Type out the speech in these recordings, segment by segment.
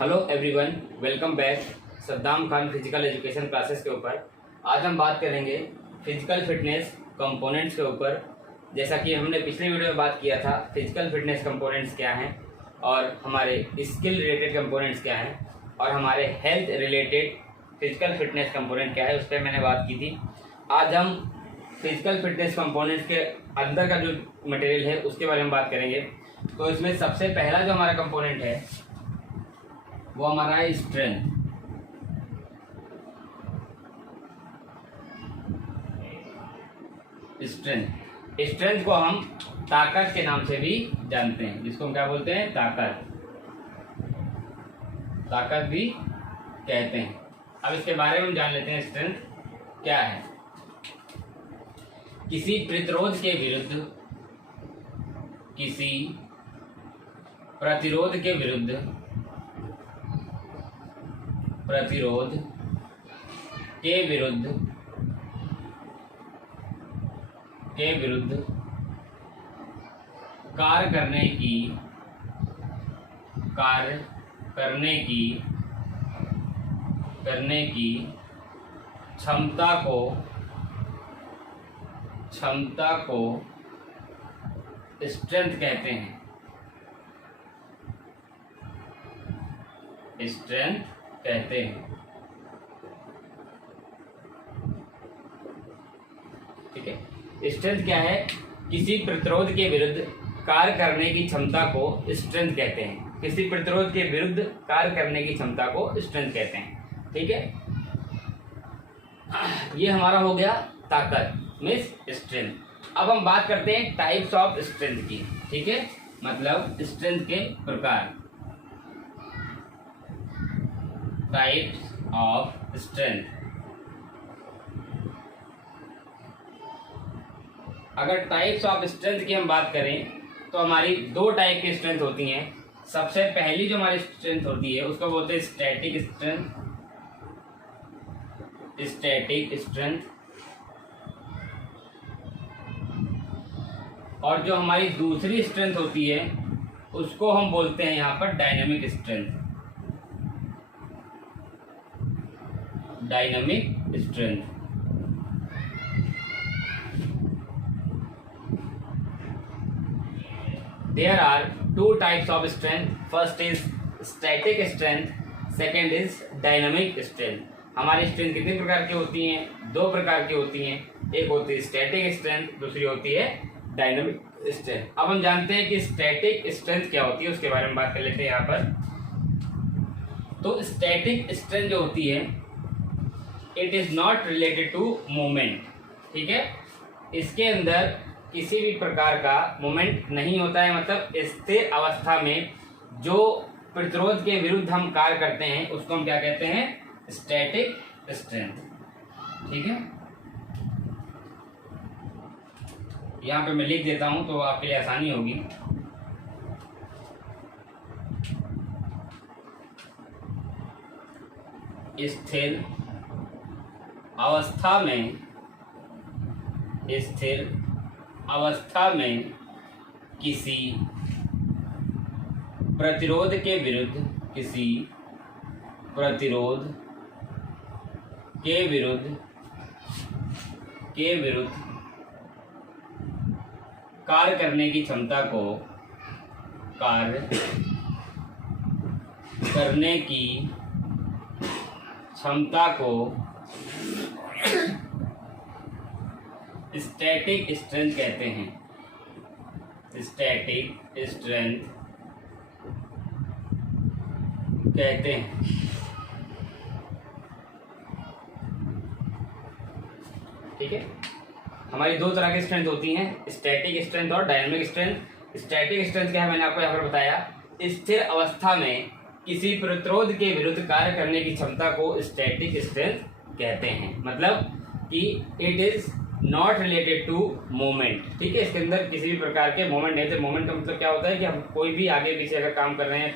Hello everyone, welcome back Saddam Khan physical education classes के ऊपर। आज हम बात करेंगे फिजिकल फिटनेस कंपोनेंट्स के ऊपर। जैसा कि हमने पिछले वीडियो में बात किया था फिजिकल फिटनेस कंपोनेंट्स क्या हैं और हमारे स्किल रिलेटेड कंपोनेंट्स क्या हैं और हमारे health related physical fitness component क्या है, उस पर मैंने बात की थी। आज हम फिजिकल फिटनेस कंपोनेंट्स के अंदर का जो मटेरियल है उसके बारे में बात करेंगे। तो इसमें सबसे पहला जो हमारा कंपोनेंट है वो हमारा है स्ट्रेंथ। स्ट्रेंथ को हम ताकत के नाम से भी जानते हैं, जिसको हम क्या बोलते हैं, ताकत भी कहते हैं। अब इसके बारे में हम जान लेते हैं स्ट्रेंथ क्या है। किसी प्रतिरोध के विरुद्ध, किसी प्रतिरोध के विरुद्ध, प्रतिरोध के विरुद्ध कार्य करने की क्षमता को स्ट्रेंथ कहते हैं। स्ट्रेंथ कहते हैं, ठीक है। स्ट्रेंथ क्या है? किसी प्रतिरोध के विरुद्ध कार्य करने की क्षमता को स्ट्रेंथ कहते हैं। किसी प्रतिरोध के विरुद्ध कार्य करने की क्षमता को स्ट्रेंथ कहते हैं, ठीक है। ये हमारा हो गया ताकत मीन्स स्ट्रेंथ। अब हम बात करते हैं टाइप्स ऑफ स्ट्रेंथ की, ठीक है, मतलब स्ट्रेंथ के प्रकार, टाइप्स ऑफ स्ट्रेंथ। अगर टाइप्स ऑफ स्ट्रेंथ की हम बात करें तो हमारी दो टाइप की स्ट्रेंथ होती हैं। सबसे पहली जो हमारी स्ट्रेंथ होती है उसको बोलते हैं स्टैटिक स्ट्रेंथ। और जो हमारी दूसरी स्ट्रेंथ होती है उसको हम बोलते हैं यहाँ पर dynamic strength. There are two types of strength. First is static strength, second is dynamic strength. हमारी स्ट्रेंथ कितने प्रकार की होती हैं? दो प्रकार की होती हैं। एक होती है स्टैटिक स्ट्रेंथ, दूसरी होती है डायनामिक स्ट्रेंथ। अब हम जानते हैं कि स्टैटिक स्ट्रेंथ क्या होती है, उसके बारे में बात कर लेते हैं यहाँ पर। तो स्टैटिक स्ट्रेंथ जो होती है it is not related to movement, ठीक है। इसके अंदर किसी भी प्रकार का मूवमेंट नहीं होता है, मतलब स्थिर अवस्था में जो प्रतिरोध के विरुद्ध हम कार्य करते हैं उसको हम क्या कहते हैं, स्टैटिक स्ट्रेंथ, ठीक है। यहाँ पे मैं लिख देता हूं तो आपके लिए आसानी होगी। स्थिर अवस्था में किसी प्रतिरोध के विरुद्ध कार्य करने की क्षमता को स्टैटिक स्ट्रेंथ कहते हैं। ठीक है। हमारी दो तरह की स्ट्रेंथ होती हैं, स्टैटिक स्ट्रेंथ और डायनामिक स्ट्रेंथ। स्टैटिक स्ट्रेंथ क्या है, मैंने आपको यहाँ पर बताया। स्थिर अवस्था में किसी प्रतिरोध के विरुद्ध कार्य करने की क्षमता को स्टैटिक स्ट्रेंथ कहते हैं, मतलब कि it is not related to movement, ठीक है। इसके अंदर किसी भी प्रकार के मूवमेंट नहीं थे। मूवमेंट का मतलब क्या होता है कि हम कोई भी आगे पीछे अगर काम कर रहे हैं,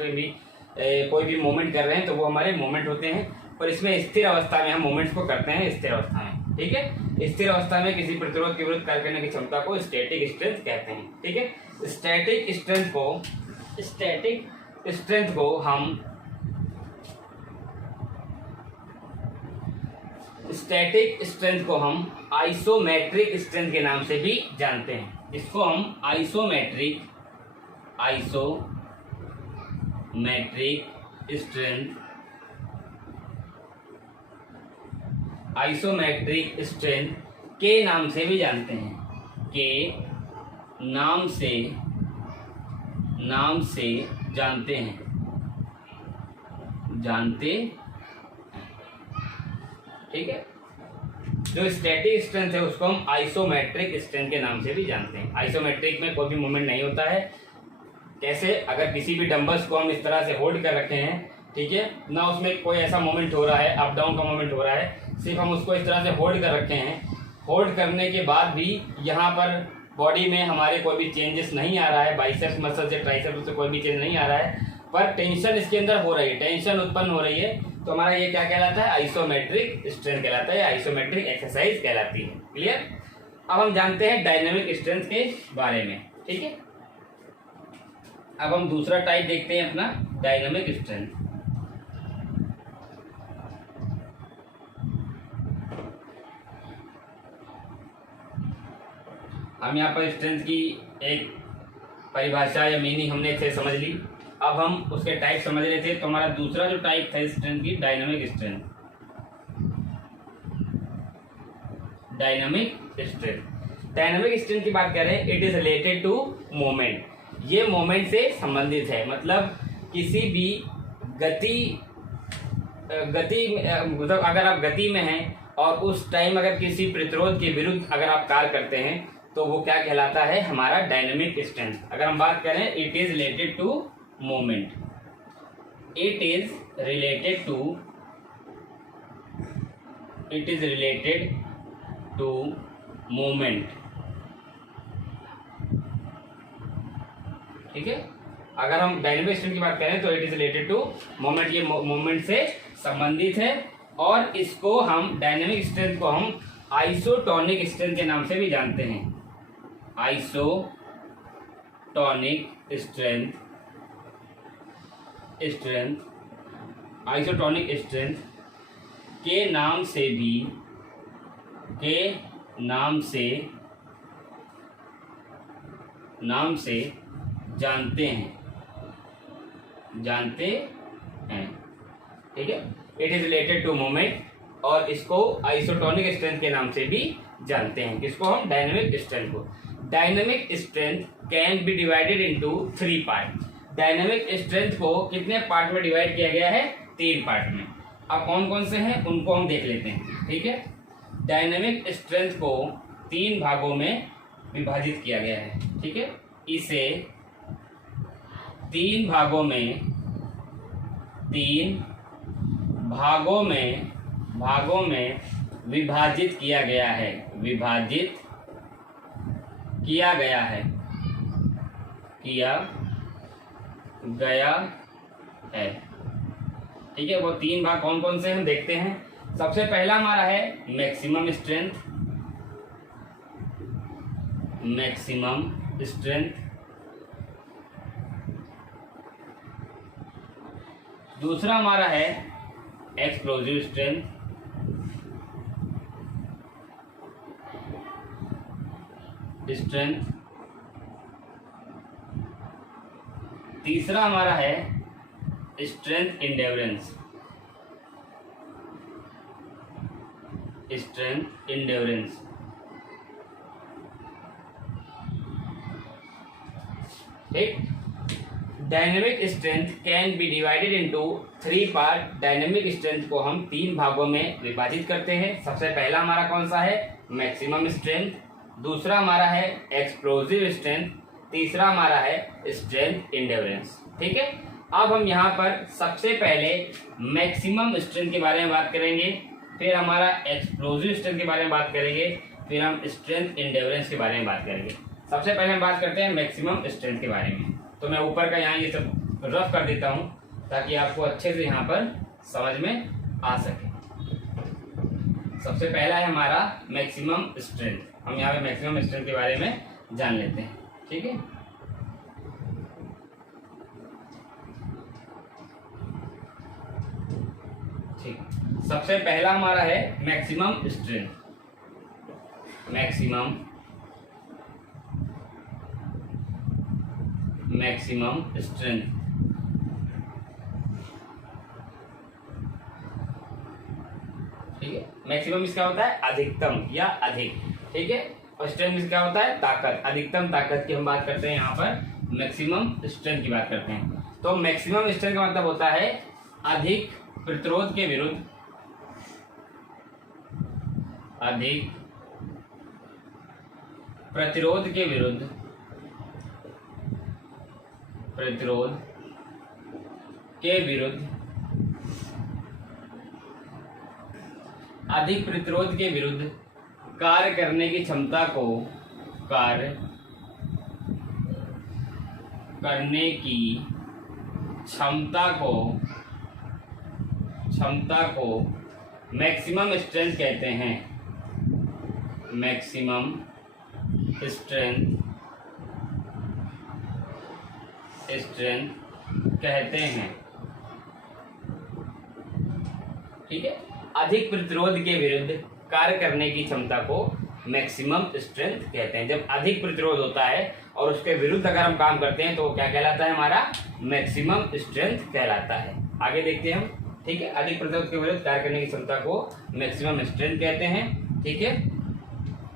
कोई भी मूवमेंट कर रहे हैं तो वो हमारे मूवमेंट होते हैं। पर इसमें स्थिर अवस्था में हम मूवमेंट्स को करते हैं स्थिर अवस्था में, ठीक है। स्थिर अवस्था में किसी प्रतिरोध के विरुद्ध कार्य करने की क्षमता को स्टैटिक स्ट्रेंथ कहते हैं, ठीक है। स्टैटिक स्ट्रेंथ को हम स्टैटिक स्ट्रेंथ को हम आइसोमेट्रिक स्ट्रेंथ के नाम से भी जानते हैं। इसको हम आइसोमेट्रिक स्ट्रेंथ के नाम से भी जानते हैं, के नाम से जानते हैं। ठीक है, जो स्टैटिक स्ट्रेंथ है उसको हम आइसोमेट्रिक स्ट्रेंथ के नाम से भी जानते हैं। आइसोमेट्रिक में कोई भी मूवमेंट नहीं होता है। कैसे? अगर किसी भी डंबल्स को हम इस तरह से होल्ड कर रखे हैं, ठीक है ना, उसमें कोई ऐसा मूवमेंट हो रहा है, अप डाउन का मूवमेंट हो रहा है, सिर्फ हम उसको इस तरह से होल्ड कर रखे हैं। होल्ड करने के बाद भी यहाँ पर बॉडी में हमारे कोई भी चेंजेस नहीं आ रहा है, बाइसेप्स मसल से ट्राइसेप्स से कोई भी चेंज नहीं आ रहा है, पर टेंशन इसके अंदर हो रही है, टेंशन उत्पन्न हो रही है, तो हमारा ये क्या कहलाता है? आइसोमेट्रिक स्ट्रेंथ कहलाता है, आइसोमेट्रिक एक्सरसाइज कहलाती है। क्लियर? अब हम जानते हैं डायनेमिक स्ट्रेंथ के बारे में। ठीक है, अब हम दूसरा टाइप देखते हैं अपना, डायनेमिक स्ट्रेंथ। हम यहाँ पर स्ट्रेंथ की एक परिभाषा या मीनिंग हमने एक से समझ ली। अब हम उसके टाइप समझ रहे थे, तो हमारा दूसरा जो टाइप था स्ट्रेंथ की, डायनामिक स्ट्रेंथ। डायनामिक स्ट्रेंथ की बात करें, it is related to moment. ये मोमेंट से संबंधित है, मतलब किसी भी गति मतलब अगर आप गति में हैं और उस टाइम अगर किसी प्रतिरोध के विरुद्ध अगर आप कार्य करते हैं तो वो क्या कहलाता है? हमारा डायनेमिक स्ट्रेंथ। अगर हम बात करें, it is related to moment. It is related to moment. ठीक है, अगर हम डायनेमिक स्ट्रेंथ की बात करें तो it is related to moment. ये मोमेंट से संबंधित है और इसको हम डायनेमिक स्ट्रेंथ को हम आइसोटोनिक स्ट्रेंथ के नाम से भी जानते हैं। आइसोटोनिक स्ट्रेंथ के नाम से जानते हैं। ठीक है, it is related to moment और इसको आइसोटोनिक स्ट्रेंथ के नाम से भी जानते हैं। किसको हम? डायनेमिक स्ट्रेंथ को। Dynamic strength can be divided into 3 part. Dynamic strength को कितने पार्ट में डिवाइड किया गया है? 3 पार्ट में। अब कौन कौन से हैं उनको हम देख लेते हैं। ठीक है, डायनेमिक स्ट्रेंथ को 3 भागों में विभाजित किया गया है। ठीक है, इसे 3 भागों में विभाजित किया गया है। ठीक है, वो 3 भाग कौन कौन से हम देखते हैं। सबसे पहला हमारा है मैक्सिमम स्ट्रेंथ। दूसरा हमारा है एक्सप्लोजिव स्ट्रेंथ। तीसरा हमारा है स्ट्रेंथ इंड्योरेंस। ठीक, dynamic strength can be divided into 3 part. Dynamic strength को हम 3 भागों में विभाजित करते हैं। सबसे पहला हमारा कौन सा है? Maximum strength. दूसरा हमारा है एक्सप्लोजिव स्ट्रेंथ। तीसरा हमारा है स्ट्रेंथ इंड्योरेंस। ठीक है, अब हम यहाँ पर सबसे पहले मैक्सिमम स्ट्रेंथ के बारे में बात करेंगे, फिर हमारा एक्सप्लोजिव स्ट्रेंथ के बारे में बात करेंगे, फिर हम स्ट्रेंथ इंड्योरेंस के बारे में बात करेंगे। सबसे पहले हम बात करते हैं मैक्सिमम स्ट्रेंथ के बारे में। तो मैं ऊपर का यहाँ ये सब रफ कर देता हूँ ताकि आपको अच्छे से यहाँ पर समझ में आ सके। सबसे पहला है हमारा मैक्सिमम स्ट्रेंथ। हम यहाँ पे मैक्सिमम स्ट्रेंथ के बारे में जान लेते हैं। ठीक है, ठीक, सबसे पहला हमारा है मैक्सिमम स्ट्रेंथ। मैक्सिमम स्ट्रेंथ, ठीक है। मैक्सिमम इसका होता है अधिकतम या अधिक, ठीक है। और स्ट्रेंथ इसका होता है ताकत, अधिकतम ताकत की हम बात करते हैं यहाँ पर, मैक्सिमम स्ट्रेंथ की बात करते हैं। तो मैक्सिमम स्ट्रेंथ का मतलब होता है अधिक प्रतिरोध के विरुद्ध, अधिक प्रतिरोध के विरुद्ध, प्रतिरोध के विरुद्ध, अधिक प्रतिरोध के विरुद्ध कार्य करने की क्षमता को, कार्य करने की क्षमता को मैक्सिमम स्ट्रेंथ कहते हैं। मैक्सिमम स्ट्रेंथ कहते हैं, ठीक है। अधिक प्रतिरोध के विरुद्ध कार्य करने की क्षमता को मैक्सिमम स्ट्रेंथ कहते हैं। जब अधिक प्रतिरोध होता है और उसके विरुद्ध अगर हम काम करते हैं तो क्या कहलाता है, हमारा मैक्सिमम स्ट्रेंथ कहलाता है। आगे देखते हैं हम, ठीक है। अधिक प्रतिरोध के विरुद्ध कार्य करने की क्षमता को मैक्सिमम स्ट्रेंथ कहते हैं, ठीक है।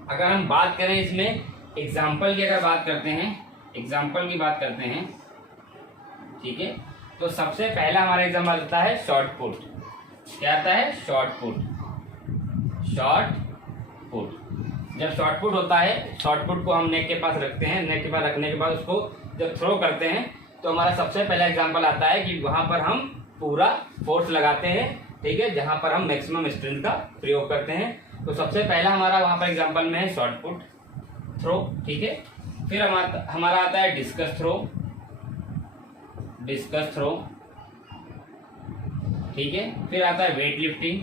अगर हम बात करें इसमें एग्जाम्पल की, अगर बात करते हैं, एग्जाम्पल की बात करते हैं, ठीक है। तो सबसे पहला हमारा एग्जाम्पल आता है शॉर्ट पुट। क्या आता है, शॉर्ट पुट। शॉर्ट पुट, जब शॉर्ट पुट होता है, शॉर्ट पुट को हम नेक के पास रखते हैं, नेक के पास रखने के बाद उसको जब थ्रो करते हैं तो हमारा सबसे पहला एग्जाम्पल आता है कि वहां पर हम पूरा फोर्स लगाते हैं, ठीक है, जहां पर हम मैक्सिमम स्ट्रेंथ का प्रयोग करते हैं। तो सबसे पहला हमारा वहां पर एग्जाम्पल में है शॉर्ट पुट थ्रो, ठीक है। फिर हमारा आता है डिस्कस थ्रो, डिस्कस थ्रो, ठीक है। फिर आता है वेट लिफ्टिंग,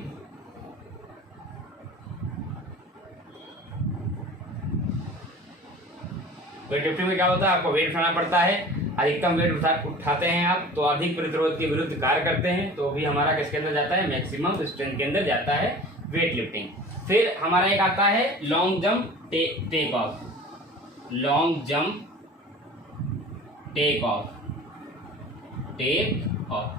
वेट लिफ्टिंग में क्या होता है, आपको वेट उठाना पड़ता है, अधिकतम वेट उठाते हैं आप, तो अधिक प्रतिरोध के विरुद्ध कार्य करते हैं, तो भी हमारा किसके अंदर जाता है, मैक्सिमम स्ट्रेंथ के अंदर जाता है वेट लिफ्टिंग। फिर हमारा एक आता है long jump take off, long jump take off, take off.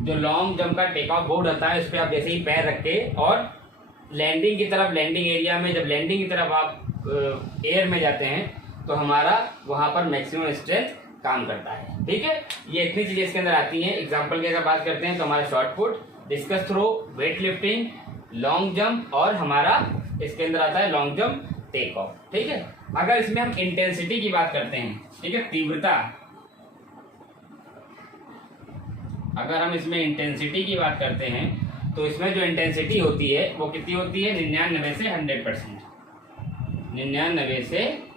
जो लॉन्ग जंप का टेक ऑफ बोर्ड होता है उस पर आप जैसे ही पैर रख के और लैंडिंग की तरफ, लैंडिंग एरिया में जब लैंडिंग की तरफ आप एयर में जाते हैं तो हमारा वहां पर मैक्सिमम स्ट्रेंथ काम करता है, ठीक है। ये इतनी चीजें इसके अंदर आती हैं। एग्जांपल की अगर बात करते हैं तो हमारा shot put, discus throw, weight lifting, long jump और हमारा इसके अंदर आता है लॉन्ग जंप टेक ऑफ, ठीक है। अगर इसमें हम इंटेंसिटी की बात करते हैं, ठीक है, तीव्रता, अगर हम इसमें इंटेंसिटी की बात करते हैं तो इसमें जो इंटेंसिटी होती है वो कितनी होती है, 99 से 100%, 99 से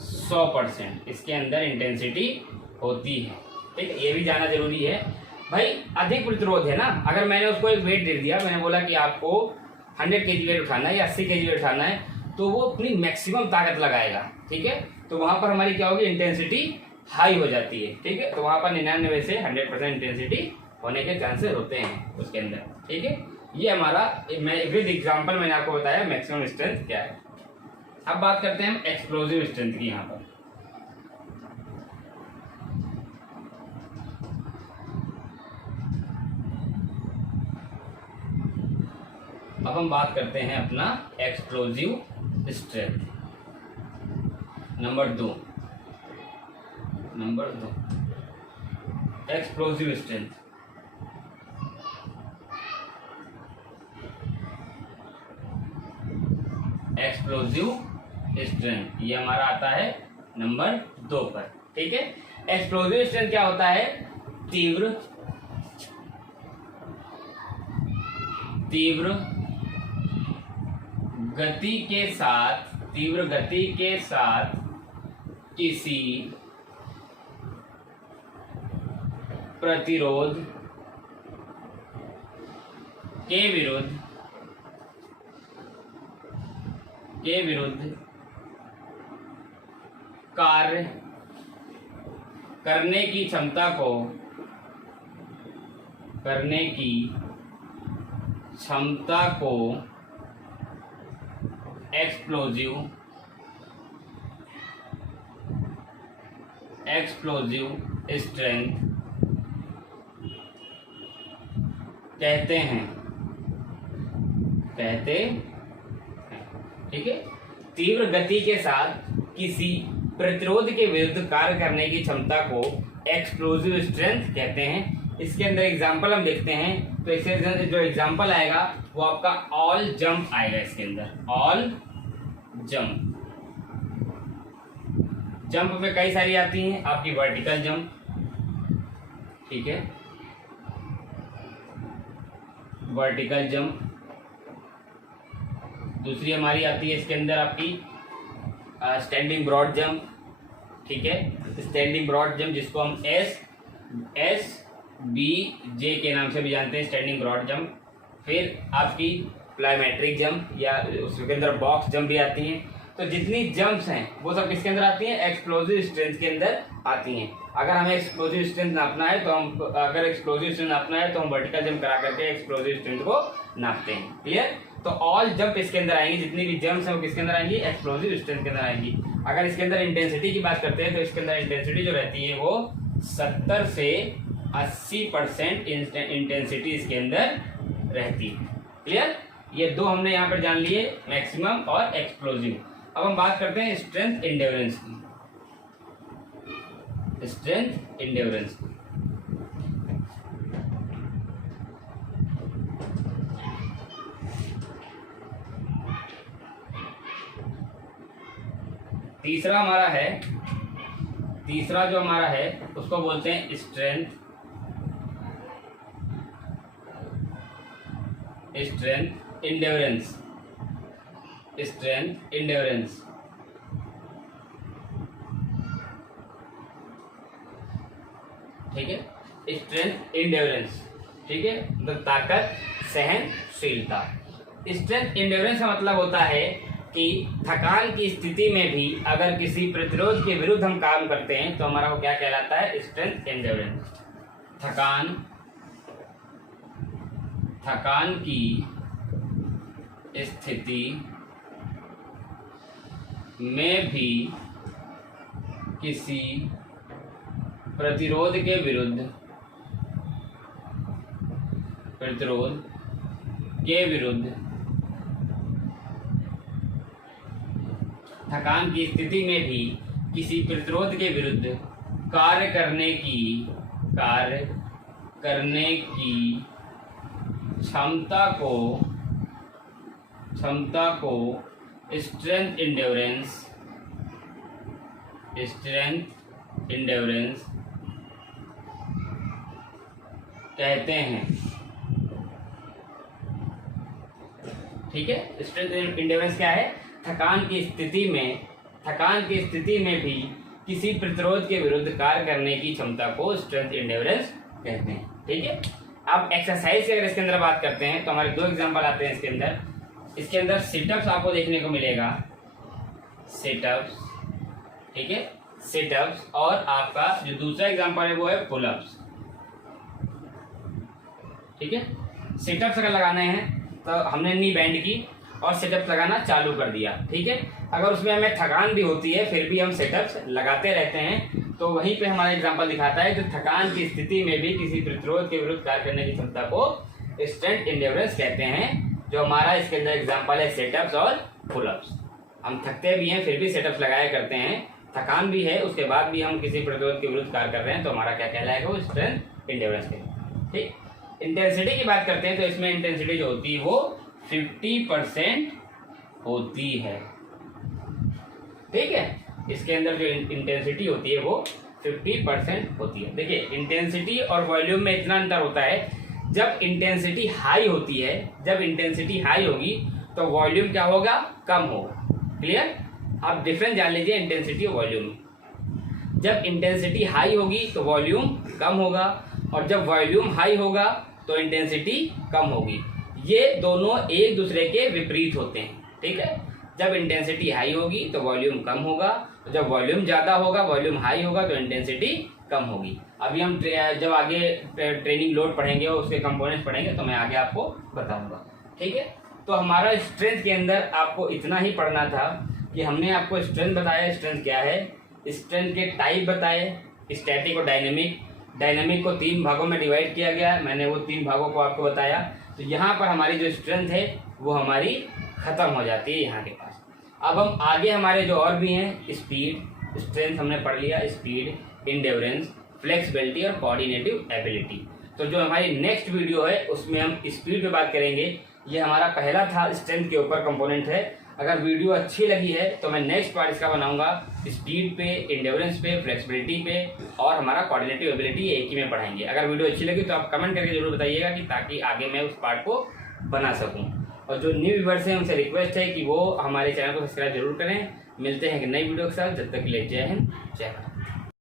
100% इसके अंदर इंटेंसिटी होती है, ठीक है। ये भी जानना जरूरी है भाई। अधिक प्रतिरोध है ना, अगर मैंने उसको एक वेट दे दिया, मैंने बोला कि आपको 100 kg वेट उठाना है या 80 kg वेट उठाना है, तो वो अपनी मैक्सिमम ताकत लगाएगा, ठीक है। तो वहां पर हमारी क्या होगी, इंटेंसिटी हाई हो जाती है, ठीक है। तो वहां पर 99 से 100% इंटेंसिटी होने के चांसेस होते हैं उसके अंदर, ठीक है। ये हमारा विद एग्जांपल मैंने आपको बताया मैक्सिमम स्ट्रेंथ क्या है। अब बात करते हैं हम एक्सप्लोजिव स्ट्रेंथ की। यहाँ पर अब हम बात करते हैं अपना explosive strength number 2, explosive strength. Explosive strength ये हमारा आता है नंबर 2 पर, ठीक है। एक्सप्लोजिव स्ट्रेंथ क्या होता है, तीव्र गति के साथ किसी प्रतिरोध के विरुद्ध कार्य करने की क्षमता को एक्सप्लोजिव स्ट्रेंथ कहते हैं। ठीक है। तीव्र गति के साथ किसी प्रतिरोध के विरुद्ध कार्य करने की क्षमता को एक्सप्लोजिव स्ट्रेंथ कहते हैं। इसके अंदर एग्जांपल हम देखते हैं, तो इसके जो एग्जांपल आएगा वो आपका ऑल जंप आएगा। इसके अंदर ऑल जंप में कई सारी आती हैं आपकी, वर्टिकल जंप, ठीक है, वर्टिकल जंप। दूसरी हमारी आती है इसके अंदर आपकी स्टैंडिंग ब्रॉड जंप, ठीक है, स्टैंडिंग ब्रॉड जंप जिसको हम SBJ के नाम से भी जानते हैं, स्टैंडिंग ब्रॉड जंप। फिर आपकी प्लायोमेट्रिक जंप या उसके अंदर बॉक्स जंप भी आती हैं। तो जितनी जंप्स हैं वो सब किसके अंदर आती हैं? एक्सप्लोजिव स्ट्रेंथ के अंदर आती हैं। अगर हमें एक्सप्लोजिव स्ट्रेंथ नापना है तो हम वर्टिकल जंप करा करके एक्सप्लोजिव स्ट्रेंथ को नापते हैं। क्लियर? तो ऑल जंप इसके अंदर आएंगी, जितनी भी जंप्स हैं वो किसके अंदर आएंगी? एक्सप्लोजिव स्ट्रेंथ के अंदर आएंगी। अगर इसके अंदर इंटेंसिटी की बात करते हैं तो इसके अंदर इंटेंसिटी जो रहती है वो 70 से 80% इंटेंसिटी इसके अंदर रहती है। क्लियर? ये दो हमने यहाँ पर जान लिए, मैक्सिमम और एक्सप्लोजिव। अब हम बात करते हैं स्ट्रेंथ एंड्योरेंस की। स्ट्रेंथ एंड्योरेंस की तीसरा जो हमारा है उसको बोलते हैं स्ट्रेंथ एंड्योरेंस। स्ट्रेंथ एंड्योरेंस, ठीक है, स्ट्रेंथ एंड्योरेंस, ठीक है, मतलब ताकत, सहनशीलता। स्ट्रेंथ एंड्योरेंस का मतलब होता है कि थकान की स्थिति में भी अगर किसी प्रतिरोध के विरुद्ध हम काम करते हैं तो हमारा वो क्या कहलाता है? Strength endurance. थकान की स्थिति में भी किसी प्रतिरोध के विरुद्ध थकान की स्थिति में भी किसी प्रतिरोध के विरुद्ध कार्य करने की क्षमता को स्ट्रेंथ एंड्योरेंस कहते हैं। ठीक है, स्ट्रेंथ एंड्योरेंस क्या है? थकान की स्थिति में भी किसी प्रतिरोध के विरुद्ध कार्य करने की क्षमता को स्ट्रेंथ एंड्योरेंस कहते हैं। ठीक है, अब एक्सरसाइज की अगर इसके अंदर बात करते हैं तो हमारे दो एग्जांपल आते हैं इसके अंदर सिटअप्स आपको देखने को मिलेगा, सिटअप्स, ठीक है, सिटअप्स, और आपका जो दूसरा एग्जांपल है वो है पुलअप्स। ठीक है, सिटअप्स अगर लगाने हैं तो हमने नी बैंड की और सिटअप्स लगाना चालू कर दिया। ठीक है, अगर उसमें हमें थकान भी होती है फिर भी हम सिटअप्स लगाते रहते हैं, तो वहीं पे हमारा एग्जांपल दिखाता है कि थकान की स्थिति में भी किसी प्रतिरोध के विरुद्ध कार्य करने की क्षमता को स्ट्रेंथ एंड्योरेंस कहते हैं। जो हमारा इसके अंदर एग्जांपल है सिटअप्स और पुलअप्स। हम थकते भी हैं फिर भी सिटअप्स लगाया करते हैं, थकान भी है उसके बाद भी हम किसी प्रतिरोध के विरुद्ध कार्य कर रहे हैं, तो हमारा क्या कहलाएगा? वो स्ट्रेंथ एंड्योरेंस कहलाएगा। ठीक, इंटेंसिटी की बात करते हैं तो इसमें इंटेंसिटी जो होती है वो 50% होती है। ठीक है, इसके अंदर जो इंटेंसिटी होती है वो 50% होती है। देखिए, इंटेंसिटी और वॉल्यूम में इतना अंतर होता है, जब इंटेंसिटी हाई होती है, जब इंटेंसिटी हाई होगी तो वॉल्यूम क्या होगा? कम होगा। क्लियर? आप डिफरेंस जान लीजिए इंटेंसिटी और वॉल्यूम में। जब इंटेंसिटी हाई होगी तो वॉल्यूम कम होगा, और जब वॉल्यूम हाई होगा तो इंटेंसिटी कम होगी। ये दोनों एक दूसरे के विपरीत होते हैं। ठीक है, जब इंटेंसिटी हाई होगी तो वॉल्यूम कम होगा, जब वॉल्यूम ज़्यादा होगा, वॉल्यूम हाई होगा तो इंटेंसिटी कम होगी। अभी हम जब आगे ट्रेनिंग लोड पढ़ेंगे और उसके कंपोनेंट्स पढ़ेंगे तो मैं आगे आपको बताऊंगा। ठीक है। तो हमारा स्ट्रेंथ के अंदर आपको इतना ही पढ़ना था कि हमने आपको स्ट्रेंथ बताया, स्ट्रेंथ क्या है, स्ट्रेंथ के टाइप बताए, स्टैटिक और डायनेमिक। डायनेमिक को 3 भागों में डिवाइड किया गया, मैंने वो 3 भागों को आपको बताया। तो यहाँ पर हमारी जो स्ट्रेंथ है वो हमारी ख़त्म हो जाती है यहाँ के पास। अब हम आगे हमारे जो और भी हैं, स्पीड, स्ट्रेंथ हमने पढ़ लिया, स्पीड, इंड्योरेंस, फ्लेक्सिबिलिटी और कोऑर्डिनेटिव एबिलिटी। तो जो हमारी नेक्स्ट वीडियो है उसमें हम स्पीड पे बात करेंगे। ये हमारा पहला था स्ट्रेंथ के ऊपर कंपोनेंट है। अगर वीडियो अच्छी लगी है तो मैं नेक्स्ट पार्ट इसका बनाऊंगा स्पीड पे, इंड्योरेंस पे, फ्लेक्सिबिलिटी पे और हमारा कोऑर्डिनेटिव एबिलिटी एक ही में पढ़ाएंगे। अगर वीडियो अच्छी लगी तो आप कमेंट करके जरूर बताइएगा कि ताकि आगे मैं उस पार्ट को बना सकूं। और जो न्यू व्यूअर्स हैं उनसे रिक्वेस्ट है कि वो हमारे चैनल को सब्सक्राइब जरूर करें। मिलते हैं नई वीडियो के साथ, जब तक के लिए जय हिंद, जय भारत।